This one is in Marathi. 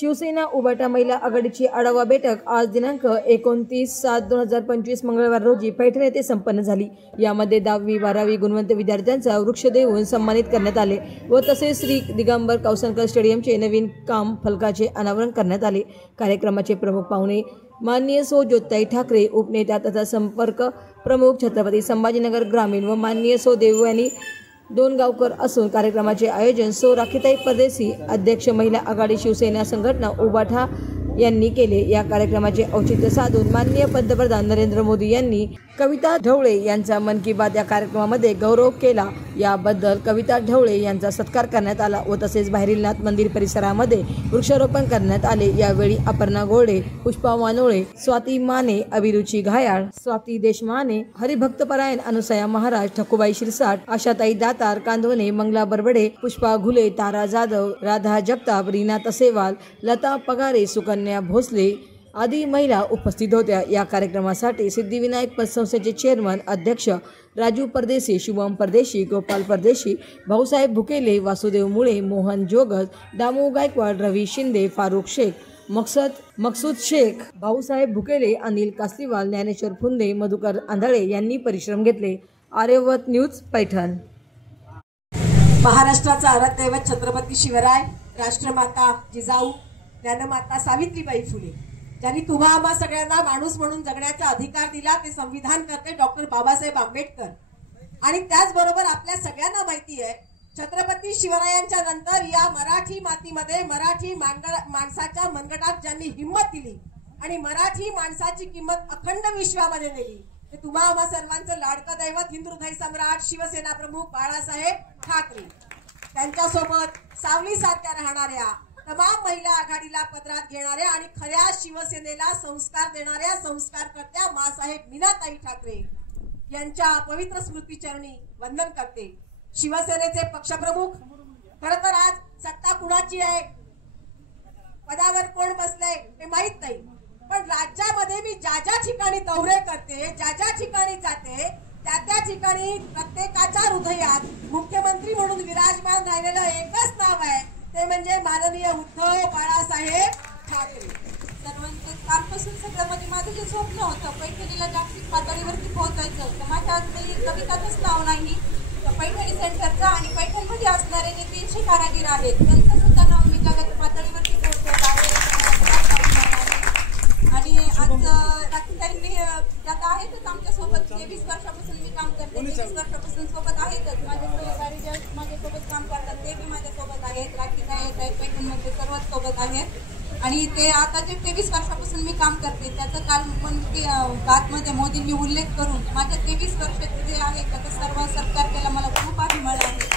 शिवसेना उभाटा महिला आघाडीची आढावा बैठक आज दिनांक 29/7/2025 मंगळवार रोजी पैठण येथे संपन्न झाली। यामध्ये 10वी 12वी गुणवंत विद्यार्थ्यांचा वृक्ष देऊन सन्मानित करण्यात आले व तसेच श्री दिगंबर कौसनकर स्टेडियमचे नवीन काम फलकाचे अनावरण करण्यात आले। कार्यक्रमाचे प्रमुख पाहुणे माननीय सौ ज्योतिताई ठाकरे, उपनेत्या तथा संपर्क प्रमुख छत्रपती संभाजीनगर ग्रामीण व माननीय सौ देवयानी दोनगावकर असून कार्यक्रमाचे आयोजन सौ राखीताई परदेशी, अध्यक्ष महिला आघाडी शिवसेना संघटना उभाटा यांनी केले। या कार्यक्रमाचे औचित्य साधून माननीय पंतप्रधान नरेंद्र मोदी यांनी कविता ढवळे यांचा मन की बात या कार्यक्रमामध्ये गौरव केला। याबद्दल कविता ढवळे यांचा सत्कार करण्यात आला व तसेच बाहेरील नाथ मंदिर परिसरामध्ये वृक्षारोपण करण्यात आले। यावेळी अपर्णा गोडे, पुष्पा मानोळे, स्वाती माने, अभिरुची घायाळ, स्वाती देशमाने, हरिभक्तपरायण अनुसया महाराज, ठकुबाई शिरसाट, आशाताई दातार, कांदवणे, मंगला बरबडे, पुष्पा घुले, तारा जाधव, राधा जगताप, रीना तसेवाल, लता पगारे, सुकन्या भोसले आदी महिला उपस्थित होत्या। या कार्यक्रमासाठी सिद्धिविनायक पतसंस्थेचे चेअरमन अध्यक्ष राजू परदेशी, शुभम परदेशी, गोपाल परदेशी, भाऊसाहेब भुकेले, वासुदेव मुळे, मोहन जोगस, दामू गायकवाड, रवी शिंदे, फारुख शेख, मकसूद शेख, भाऊसाहेब भुकेले, अनिल कास्तीवाल, ज्ञानेश्वर फुंदे, मधुकर आंधळे यांनी परिश्रम घेतले। आर्यव्रत न्यूज पैठण। महाराष्ट्राचा आराध्यदैवत छत्रपती शिवराय, राष्ट्रमाता जिजाऊ, ज्ञानमाता सावित्रीबाई फुले ज्यांनी तुम्हा आम्हा सगळ्यांना माणूस म्हणून जगण्याचा अधिकार दिला, ते संविधान करते डॉक्टर बाबासाहेब आंबेडकर। आणि त्याचबरोबर आपल्या सगळ्यांना माहिती आहे, छत्रपती शिवरायांच्या नंतर या मराठी मातीमध्ये मराठी माणसाच्या मनगटात ज्यांनी हिंमत दिली आणि मराठी माणसाची किंमत अखंड विश्वामध्ये नेली, ते तुम्हा आम्हा सर्वांचं लाडकं दैवत हिंदुहृदय सम्राट शिवसेना प्रमुख बाळासाहेब ठाकरे। त्यांच्यासोबत सावली सारख्या राहणाऱ्या तमाम महिला आघाडीला पदरात घेणाऱ्या आणि खऱ्या शिवसेनेला संस्कार देणाऱ्या संस्कारकर्त्या मासाहेब मीनाताई ठाकरे यांच्या पवित्र स्मृतीचरणी वंदन करते। शिवसेनेचे पक्षप्रमुख, खरं तर आज सत्ता कुणाची आहे, पदावर कोण बसलंय हे माहित नाही, पण राज्यामध्ये मी ज्या ठिकाणी दौरे करते, ज्या ठिकाणी जाते, त्या ठिकाणी प्रत्येकाच्या हृदयात मुख्यमंत्री म्हणून विराजमान राहिलेलं एकच नाव आहे, ते म्हणजे माननीय उद्धव बाळासाहेब ठाकरे। कालपासून सगळं म्हणजे माझं जे स्वप्न होतं पैठणीला जागतिक पातळीवरती पोहोचायचं, तर माझ्या कविताचंच नाव नाही, तर पैठणी सेंटरचं आणि पैठणमध्ये असणारे जे 300 कारागीर आहेत त्यांचं सुद्धा नाव मी जागतिक पातळीवरती पोहोचवत आहे। आणि आज राखीताईंनी आता आहेतच आमच्यासोबत, 23 वर्षापासून मी काम करते, 23 वर्षापासून सोबत आहेतच। माझे सहकारी जे माझ्यासोबत काम करतात ते बी माझ्यासोबत आहेत, राखीताई आहेत, पैठणमध्ये सर्वच सोबत आहेत। आणि ते आता जे 23 वर्षापासून मी काम करते त्याचं काल मन की बातमध्ये मोदींनी उल्लेख करून माझ्या 23 वर्षाचे जे आहे त्याचा सर्व सत्कार केला, मला खूप अभिमान आहे।